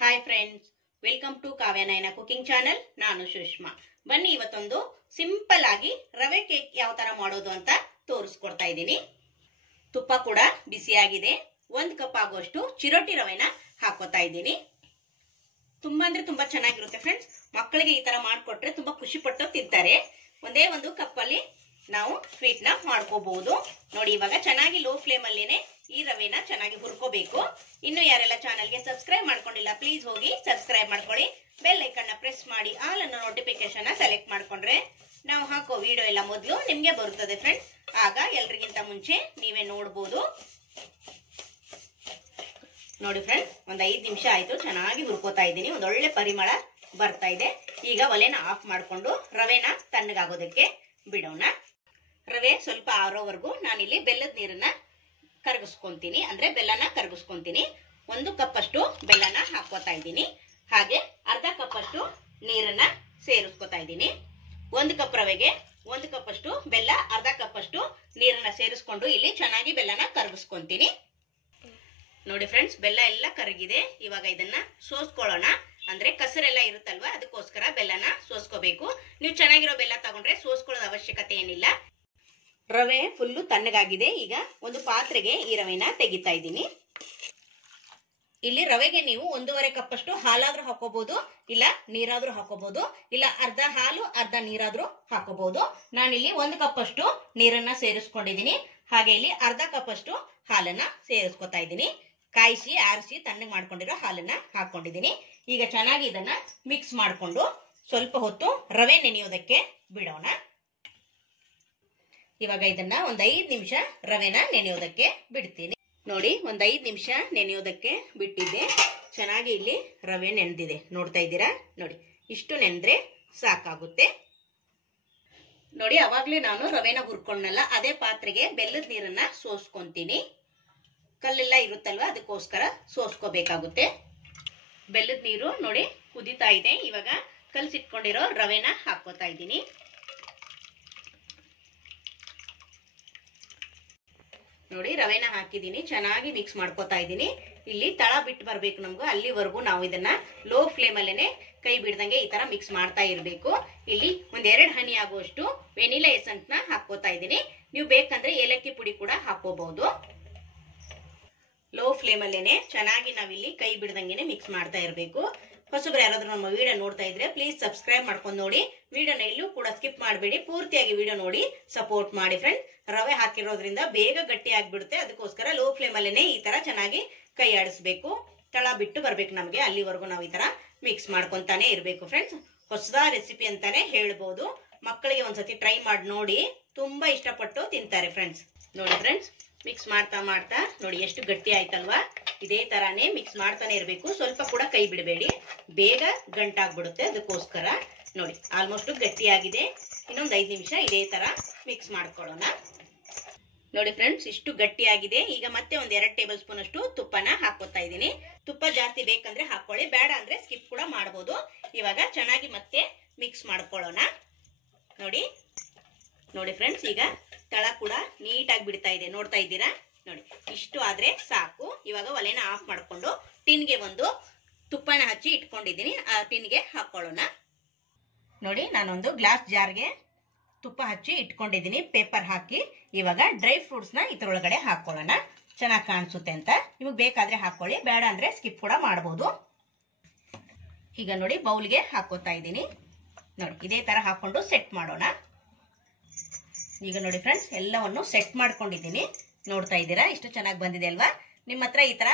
Hi friends, welcome to Kavya Nayana cooking channel. ನಾನು ಸುಷ್ಮಾ. ಬನ್ನಿ ಇವತ್ತೊಂದು ಸಿಂಪಲ್ ಆಗಿ ರವೆ ಕೇಕ್ ಯಾವ ತರ ಮಾಡೋದು ಅಂತ ತೋರಿಸ್ಕೊಡ್ತಾ ಇದ್ದೀನಿ. ತುಪ್ಪ ಕೂಡ ಬಿಸಿಯಾಗಿದೆ. 1 ಕಪ್ ಆಗುವಷ್ಟು ಚಿರೋಟಿ ರವೆನ ಹಾಕೋತಾ ಇದ್ದೀನಿ. ತುಂಬಾ ಅಂದ್ರೆ ತುಂಬಾ ಚೆನ್ನಾಗಿರುತ್ತೆ ಫ್ರೆಂಡ್ಸ್. ಮಕ್ಕಳಿಗೆ ಈ ತರ ಮಾಡ್ಕೊಟ್ರೆ ತುಂಬಾ ಖುಷಿ ಪಟ್ಟು ತಿಂತಾರೆ. ಒಂದೇ ಒಂದು ಕಪ್ ಅಲ್ಲಿ ನಾವು ಸ್ವೀಟ್ ನ ಮಾಡ್ಕೋಬಹುದು. ನೋಡಿ, ಇವಾಗ ಚೆನ್ನಾಗಿ ಲೋ ಫ್ಲೇಮ್ ಅಲ್ಲೇನೆ ಈ ರವೆನ ಚೆನ್ನಾಗಿ ಹುರ್ಕೋಬೇಕು. ಇನ್ನು ಯಾರೆಲ್ಲ ಚಾನಲ್ಗೆ ಸಬ್ಸ್ಕ್ರೈಬ್ ಮಾಡ್ಕೊಂಡಿಲ್ಲ ಪ್ಲೀಸ್ ಹೋಗಿ ಸಬ್ಸ್ಕ್ರೈಬ್ ಮಾಡ್ಕೊಳ್ಳಿ. ಬೆಲ್ ಐಕನ್ ನ ಪ್ರೆಸ್ ಮಾಡಿ ಆಲ್ ಅನ್ನೋ ನೋಟಿಫಿಕೇಶನ್ ಸೆಲೆಕ್ಟ್ ಮಾಡ್ಕೊಂಡ್ರೆ ನಾವು ಹಾಕೋ ವಿಡಿಯೋ ಎಲ್ಲ ಮೊದಲು ನಿಮ್ಗೆ ಬರುತ್ತದೆ ಫ್ರೆಂಡ್ಸ್. ಆಗ ಎಲ್ರಿಗಿಂತ ಮುಂಚೆ ನೀವೇ ನೋಡ್ಬೋದು. ನೋಡಿ ಫ್ರೆಂಡ್ಸ್, ಒಂದ್ 5 ನಿಮಿಷ ಆಯ್ತು. ಚೆನ್ನಾಗಿ ಹುರ್ಕೋತಾ ಇದ್ದೀನಿ. ಒಂದೊಳ್ಳೆ ಪರಿಮಳ ಬರ್ತಾ ಇದೆ. ಈಗ ಒಲೆನ ಆಫ್ ಮಾಡ್ಕೊಂಡು ರವೆನ ತಣ್ಣಗಾಗೋದಕ್ಕೆ ಬಿಡೋಣ. ರವೆ ಸ್ವಲ್ಪ ಆರೋವರೆಗೂ ನಾನಿಲ್ಲಿ ಬೆಲ್ಲದ ನೀರನ್ನ ಕರಗಿಸ್ಕೊಂತೀನಿ, ಅಂದ್ರೆ ಬೆಲ್ಲನ ಕರಗಿಸ್ಕೊಂತೀನಿ. 1 ಕಪ್ ಅಷ್ಟು ಬೆಲ್ಲನ ಹಾಕೋತಾ ಇದ್ದೀನಿ. ಹಾಗೆ ಅರ್ಧ ಕಪ್ ಅಷ್ಟು ನೀರನ್ನ ಸೇರಿಸ್ಕೊತಾ ಇದ್ದೀನಿ. 1 ಕಪ್ ರವೆಗೆ 1 ಕಪ್ ಅಷ್ಟು ಬೆಲ್ಲ, ಅರ್ಧ ಕಪ್ ಅಷ್ಟು ನೀರನ್ನ ಸೇರಿಸ್ಕೊಂಡು ಇಲ್ಲಿ ಚೆನ್ನಾಗಿ ಬೆಲ್ಲನ ಕರಗಿಸ್ಕೊಂತೀನಿ. ನೋಡಿ ಫ್ರೆಂಡ್ಸ್, ಬೆಲ್ಲ ಎಲ್ಲ ಕರಗಿದೆ. ಇವಾಗ ಇದನ್ನ ಸೋಸ್ಕೊಳ್ಳೋಣ. ಅಂದ್ರೆ ಕಸರೆಲ್ಲ ಇರುತ್ತಲ್ವಾ, ಅದಕ್ಕೋಸ್ಕರ ಬೆಲ್ಲನ ಸೋಸ್ಕೋಬೇಕು. ನೀವು ಚೆನ್ನಾಗಿರೋ ಬೆಲ್ಲ ತಗೊಂಡ್ರೆ ಸೋಸ್ಕೊಳ್ಳೋದ ಅವಶ್ಯಕತೆ ಏನಿಲ್ಲ. ರವೆ ಫುಲ್ಲು ತಣ್ಣಗಾಗಿದೆ. ಈಗ ಒಂದು ಪಾತ್ರೆಗೆ ಈ ರವೆನ ತೆಗಿತಾ ಇದ್ದೀನಿ. ಇಲ್ಲಿ ರವೆಗೆ ನೀವು 1.5 ಕಪ್ ಅಷ್ಟು ಹಾಲಾದ್ರೂ ಹಾಕೋಬಹುದು, ಇಲ್ಲ ನೀರಾದ್ರೂ ಹಾಕೋಬಹುದು, ಇಲ್ಲ ಅರ್ಧ ಹಾಲು ಅರ್ಧ ನೀರಾದ್ರೂ ಹಾಕೋಬಹುದು. ನಾನಿಲ್ಲಿ 1 ಕಪ್ ಅಷ್ಟು ನೀರನ್ನ ಸೇರಿಸ್ಕೊಂಡಿದ್ದೀನಿ. ಹಾಗೆ ಇಲ್ಲಿ ಅರ್ಧ ಕಪ್ ಅಷ್ಟು ಹಾಲನ್ನ ಸೇರಿಸ್ಕೊತಾ ಇದ್ದೀನಿ. ಕಾಯಿಸಿ ಆರಿಸಿ ತಣ್ಣಗೆ ಮಾಡ್ಕೊಂಡಿರೋ ಹಾಲನ್ನ ಹಾಕೊಂಡಿದ್ದೀನಿ. ಈಗ ಚೆನ್ನಾಗಿ ಇದನ್ನ ಮಿಕ್ಸ್ ಮಾಡ್ಕೊಂಡು ಸ್ವಲ್ಪ ಹೊತ್ತು ರವೆ ನೆನೆಯೋದಕ್ಕೆ ಬಿಡೋಣ. ಇವಾಗ ಇದನ್ನ ಒಂದ್ 5 ನಿಮಿಷ ರವೆನ ನೆನೆಯೋದಕ್ಕೆ ಬಿಡ್ತೀನಿ. ನೋಡಿ, ಒಂದ್ 5 ನಿಮಿಷ ನೆನೆಯೋದಕ್ಕೆ ಬಿಟ್ಟಿದ್ದೆ. ಚೆನ್ನಾಗಿ ಇಲ್ಲಿ ರವೆ ನೆನೆದಿದೆ, ನೋಡ್ತಾ ಇದ್ದೀರಾ? ನೋಡಿ, ಇಷ್ಟು ನೆನೆದ್ರೆ ಸಾಕಾಗುತ್ತೆ. ನೋಡಿ, ಅವಾಗ್ಲೇ ನಾನು ರವೆನ ಹುರ್ಕೊಂಡಲ್ಲ, ಅದೇ ಪಾತ್ರೆಗೆ ಬೆಲ್ಲದ ನೀರನ್ನ ಸೋಸ್ಕೊಂತೀನಿ. ಕಲ್ಲೆಲ್ಲ ಇರುತ್ತಲ್ವಾ, ಅದಕ್ಕೋಸ್ಕರ ಸೋಸ್ಕೋಬೇಕಾಗುತ್ತೆ. ಬೆಲ್ಲದ ನೀರು ನೋಡಿ ಕುದಿತಾ ಇದೆ. ಇವಾಗ ಕಲ್ಸಿಟ್ಕೊಂಡಿರೋ ರವೆನ ಹಾಕೋತಾ ಇದ್ದೀನಿ. ನೋಡಿ, ರವೆನ ಹಾಕಿದ್ದೀನಿ. ಚೆನ್ನಾಗಿ ಮಿಕ್ಸ್ ಮಾಡ್ಕೋತಾ ಇದ್ದೀನಿ. ಇಲ್ಲಿ ತಳ ಬಿಟ್ಟು ಬರ್ಬೇಕು ನಮ್ಗೆ, ಅಲ್ಲಿವರೆಗೂ ನಾವು ಇದನ್ನ ಲೋ ಫ್ಲೇಮ್ ಅಲ್ಲೇನೆ ಕೈ ಬಿಡ್ದಂಗೆ ಈ ತರ ಮಿಕ್ಸ್ ಮಾಡ್ತಾ ಇರ್ಬೇಕು. ಇಲ್ಲಿ 1-2 ಹನಿ ಆಗುವಷ್ಟು ವೆನಿಲಾ ಎಸೆನ್ಸ್ ನ ಹಾಕೋತಾ ಇದ್ದೀನಿ. ನೀವು ಬೇಕಂದ್ರೆ ಏಲಕ್ಕಿ ಪುಡಿ ಕೂಡ ಹಾಕೋಬಹುದು. ಲೋ ಫ್ಲೇಮ್ ಅಲ್ಲೇನೆ ಚೆನ್ನಾಗಿ ನಾವಿಲ್ಲಿ ಕೈ ಬಿಡ್ದಂಗೆನೆ ಮಿಕ್ಸ್ ಮಾಡ್ತಾ ಇರ್ಬೇಕು. ಹೊಸಬ್ರು ಯಾರಾದ್ರೂ ನಮ್ಮ ವಿಡಿಯೋ ನೋಡ್ತಾ ಇದ್ರೆ ಪ್ಲೀಸ್ ಸಬ್ಸ್ಕ್ರೈಬ್ ಮಾಡ್ಕೊಂಡು ನೋಡಿ. ವಿಡಿಯೋನ ಎಲ್ಲೂ ಕೂಡ ಸ್ಕಿಪ್ ಮಾಡಬೇಡಿ, ಪೂರ್ತಿಯಾಗಿ ವಿಡಿಯೋ ನೋಡಿ ಸಪೋರ್ಟ್ ಮಾಡಿ ಫ್ರೆಂಡ್. ರವೆ ಹಾಕಿರೋದ್ರಿಂದ ಬೇಗ ಗಟ್ಟಿ ಆಗ್ಬಿಡುತ್ತೆ, ಅದಕ್ಕೋಸ್ಕರ ಲೋ ಫ್ಲೇಮ್ ಅಲ್ಲೇನೆ ಈ ತರ ಚೆನ್ನಾಗಿ ಕೈ ಆಡಿಸ್ಬೇಕು. ತಳ ಬಿಟ್ಟು ಬರ್ಬೇಕು ನಮ್ಗೆ, ಅಲ್ಲಿವರೆಗೂ ನಾವು ಈ ತರ ಮಿಕ್ಸ್ ಮಾಡ್ಕೊಂತಾನೆ ಇರ್ಬೇಕು ಫ್ರೆಂಡ್ಸ್. ಹೊಸದ ರೆಸಿಪಿ ಅಂತಾನೆ ಹೇಳ್ಬೋದು. ಮಕ್ಕಳಿಗೆ ಒಂದ್ಸತಿ ಟ್ರೈ ಮಾಡಿ ನೋಡಿ, ತುಂಬಾ ಇಷ್ಟಪಟ್ಟು ತಿಂತಾರೆ ಫ್ರೆಂಡ್ಸ್. ನೋಡಿ ಫ್ರೆಂಡ್ಸ್, ಮಿಕ್ಸ್ ಮಾಡ್ತಾ ಮಾಡ್ತಾ ನೋಡಿ ಎಷ್ಟು ಗಟ್ಟಿ ಆಯ್ತಲ್ವಾ. ಇದೇ ತರಾನೇ ಮಿಕ್ಸ್ ಮಾಡ್ತಾನೆ ಇರ್ಬೇಕು. ಸ್ವಲ್ಪ ಕೂಡ ಕೈ ಬಿಡಬೇಡಿ, ಬೇಗ ಗಂಟಾಗ್ಬಿಡುತ್ತೆ. ಅದಕ್ಕೋಸ್ಕರ ನೋಡಿ ಆಲ್ಮೋಸ್ಟ್ ಗಟ್ಟಿ ಆಗಿದೆ. ಇನ್ನೊಂದು 5 ನಿಮಿಷ ಇದೇ ತರ ಮಿಕ್ಸ್ ಮಾಡ್ಕೊಳ್ಳೋಣ. ನೋಡಿ ಫ್ರೆಂಡ್ಸ್, ಇಷ್ಟು ಗಟ್ಟಿ ಆಗಿದೆ. ಈಗ ಮತ್ತೆ 1-2 ಟೇಬಲ್ ಸ್ಪೂನ್ ಅಷ್ಟು ತುಪ್ಪನ ಹಾಕೋತಾ ಇದ್ದೀನಿ. ತುಪ್ಪ ಜಾಸ್ತಿ ಬೇಕಂದ್ರೆ ಹಾಕೊಳ್ಳಿ, ಬೇಡ ಅಂದ್ರೆ ಸ್ಕಿಪ್ ಕೂಡ ಮಾಡಬಹುದು. ಇವಾಗ ಚೆನ್ನಾಗಿ ಮತ್ತೆ ಮಿಕ್ಸ್ ಮಾಡ್ಕೊಳ್ಳೋಣ. ನೋಡಿ ನೋಡಿ ಫ್ರೆಂಡ್ಸ್, ಈಗ ತಳ ಕೂಡ ನೀಟಾಗಿ ಬಿಡ್ತಾ ಇದೆ, ನೋಡ್ತಾ ಇದ್ದೀರಾ? ನೋಡಿ, ಇಷ್ಟು ಆದ್ರೆ ಸಾಕು. ಇವಾಗ ಒಲೆನ ಆಫ್ ಮಾಡ್ಕೊಂಡು ಟಿನ್ಗೆ ಒಂದು ತುಪ್ಪನ ಹಚ್ಚಿ ಇಟ್ಕೊಂಡಿದ್ದೀನಿ. ಆ ಟಿನ್ಗೆ ಹಾಕೊಳ್ಳೋಣ. ನೋಡಿ, ನಾನೊಂದು ಗ್ಲಾಸ್ ಜಾರ್ಗೆ ತುಪ್ಪ ಹಚ್ಚಿ ಇಟ್ಕೊಂಡಿದ್ದೀನಿ, ಪೇಪರ್ ಹಾಕಿ. ಇವಾಗ ಡ್ರೈ ಫ್ರೂಟ್ಸ್ ನ ಇದ್ರೊಳಗಡೆ ಹಾಕೊಳ್ಳೋಣ. ಚೆನ್ನಾಗಿ ಕಾಣಿಸುತ್ತೆ ಅಂತ. ನಿಮಗೆ ಬೇಕಾದ್ರೆ ಹಾಕೊಳ್ಳಿ, ಬೇಡ ಅಂದ್ರೆ ಸ್ಕಿಪ್ ಕೂಡ ಮಾಡಬಹುದು. ಈಗ ನೋಡಿ ಬೌಲ್ಗೆ ಹಾಕೋತಾ ಇದ್ದೀನಿ. ನೋಡಿ, ಇದೇ ತರ ಹಾಕೊಂಡು ಸೆಟ್ ಮಾಡೋಣ. ಈಗ ನೋಡಿ ಫ್ರೆಂಡ್ಸ್, ಎಲ್ಲವನ್ನು ಸೆಟ್ ಮಾಡ್ಕೊಂಡಿದ್ದೀನಿ. ನೋಡ್ತಾ ಇದ್ದೀರಾ ಎಷ್ಟು ಚೆನ್ನಾಗಿ ಬಂದಿದೆ ಅಲ್ವಾ? ನಿಮ್ಮ ಹತ್ರ ಈ ತರ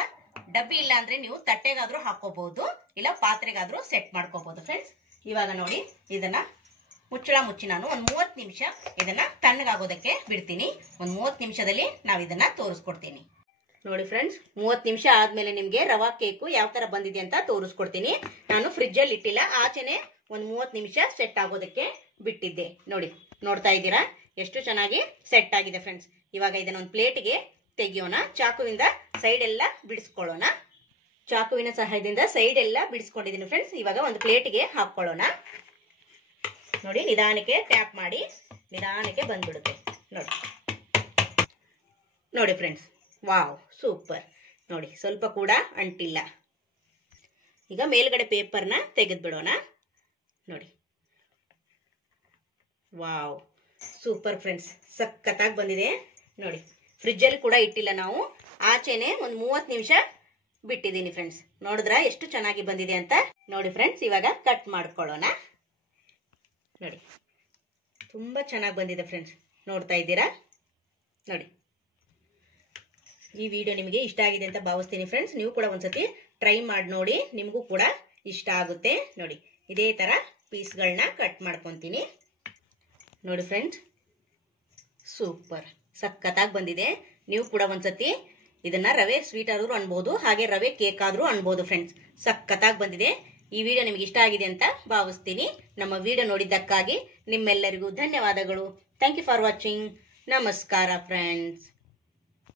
ಡಬ್ಬಿ ಇಲ್ಲ ಅಂದ್ರೆ ನೀವು ತಟ್ಟೆಗಾದ್ರೂ ಹಾಕೋಬಹುದು, ಇಲ್ಲ ಪಾತ್ರೆಗಾದ್ರೂ ಸೆಟ್ ಮಾಡ್ಕೋಬಹುದು ಫ್ರೆಂಡ್ಸ್. ಇವಾಗ ನೋಡಿ, ಇದನ್ನ ಮುಚ್ಚಳ ಮುಚ್ಚಿ ನಾನು ಒಂದು 30 ನಿಮಿಷ ಇದನ್ನ ತಣ್ಣಗಾಗೋದಕ್ಕೆ ಬಿಡ್ತೀನಿ. ಒಂದು 30 ನಿಮಿಷದಲ್ಲಿ ನಾವು ಇದನ್ನ ತೋರಿಸ್ಕೊಡ್ತೀನಿ. ನೋಡಿ ಫ್ರೆಂಡ್ಸ್, 30 ನಿಮಿಷ ಆದ್ಮೇಲೆ ನಿಮ್ಗೆ ರವಾ ಕೇಕು ಯಾವ ತರ ಬಂದಿದೆ ಅಂತ ತೋರಿಸ್ಕೊಡ್ತೀನಿ. ನಾನು ಫ್ರಿಡ್ಜ್ ಅಲ್ಲಿ ಇಟ್ಟಿಲ್ಲ, ಆಚೆನೆ ಒಂದು 30 ನಿಮಿಷ ಸೆಟ್ ಆಗೋದಕ್ಕೆ ಬಿಟ್ಟಿದ್ದೆ. ನೋಡಿ, ನೋಡ್ತಾ ಇದ್ದೀರಾ ಎಷ್ಟು ಚೆನ್ನಾಗಿ ಸೆಟ್ ಆಗಿದೆ ಫ್ರೆಂಡ್ಸ್. ಇವಾಗ ಇದನ್ನ ಒಂದು ಪ್ಲೇಟ್ಗೆ ತೆಗಿಯೋಣ. ಚಾಕುವಿಂದ ಸೈಡ್ ಎಲ್ಲ ಬಿಡಿಸ್ಕೊಳ್ಳೋಣ. ಚಾಕುವಿನ ಸಹಾಯದಿಂದ ಸೈಡ್ ಎಲ್ಲ ಬಿಡಿಸ್ಕೊಂಡಿದ್ದೀನಿ ಫ್ರೆಂಡ್ಸ್. ಇವಾಗ ಒಂದು ಪ್ಲೇಟ್ಗೆ ಹಾಕೊಳ್ಳೋಣ. ನೋಡಿ, ನಿಧಾನಕ್ಕೆ ಟ್ಯಾಪ್ ಮಾಡಿ ನಿಧಾನಕ್ಕೆ ಬಂದ್ಬಿಡುತ್ತೆ. ನೋಡಿ ನೋಡಿ ಫ್ರೆಂಡ್ಸ್, ವಾವ್ ಸೂಪರ್. ನೋಡಿ, ಸ್ವಲ್ಪ ಕೂಡ ಅಂಟಿಲ್ಲ. ಈಗ ಮೇಲ್ಗಡೆ ಪೇಪರ್ನ ತೆಗೆದ್ಬಿಡೋಣ. ನೋಡಿ, ವಾವ್, ಸೂಪರ್ ಫ್ರೆಂಡ್ಸ್, ಸಖತ್ತಾಗಿ ಬಂದಿದೆ ನೋಡಿ. ಫ್ರಿಜ್ಜಲ್ಲಿ ಕೂಡ ಇಟ್ಟಿಲ್ಲ ನಾವು, ಆಚೆನೆ ಒಂದು 30 ನಿಮಿಷ ಬಿಟ್ಟಿದ್ದೀನಿ ಫ್ರೆಂಡ್ಸ್. ನೋಡಿದ್ರ ಎಷ್ಟು ಚೆನ್ನಾಗಿ ಬಂದಿದೆ ಅಂತ. ನೋಡಿ ಫ್ರೆಂಡ್ಸ್, ಇವಾಗ ಕಟ್ ಮಾಡ್ಕೊಳ್ಳೋಣ. ನೋಡಿ, ತುಂಬಾ ಚೆನ್ನಾಗಿ ಬಂದಿದೆ ಫ್ರೆಂಡ್ಸ್, ನೋಡ್ತಾ ಇದ್ದೀರಾ ನೋಡಿ. ಈ ವಿಡಿಯೋ ನಿಮಗೆ ಇಷ್ಟ ಆಗಿದೆ ಅಂತ ಭಾವಿಸ್ತೀನಿ ಫ್ರೆಂಡ್ಸ್. ನೀವು ಕೂಡ ಒಂದ್ಸತಿ ಟ್ರೈ ಮಾಡಿ ನೋಡಿ, ನಿಮಗೂ ಕೂಡ ಇಷ್ಟ ಆಗುತ್ತೆ. ನೋಡಿ, ಇದೇ ತರ ಪೀಸ್ಗಳನ್ನ ಕಟ್ ಮಾಡ್ಕೊತೀನಿ. ನೋಡಿ ಫ್ರೆಂಡ್ಸ್, ಸೂಪರ್, ಸಖತ್ತಾಗಿ ಬಂದಿದೆ. ನೀವು ಕೂಡ ಒಂದ್ಸತಿ ಇದನ್ನ ರವೆ ಸ್ವೀಟ್ ಆದ್ರೂ ಅನ್ಬೋದು, ಹಾಗೆ ರವೆ ಕೇಕ್ ಆದ್ರೂ ಅನ್ಬೋದು ಫ್ರೆಂಡ್ಸ್. ಸಖತ್ತಾಗಿ ಬಂದಿದೆ. ಈ ವಿಡಿಯೋ ನಿಮಗೆ ಇಷ್ಟ ಆಗಿದೆ ಅಂತ ಭಾವಿಸ್ತೀನಿ. ನಮ್ಮ ವಿಡಿಯೋ ನೋಡಿದ್ದಕ್ಕಾಗಿ ನಿಮ್ಮೆಲ್ಲರಿಗೂ ಧನ್ಯವಾದಗಳು. Thank you for watching. ನಮಸ್ಕಾರ ಫ್ರೆಂಡ್ಸ್.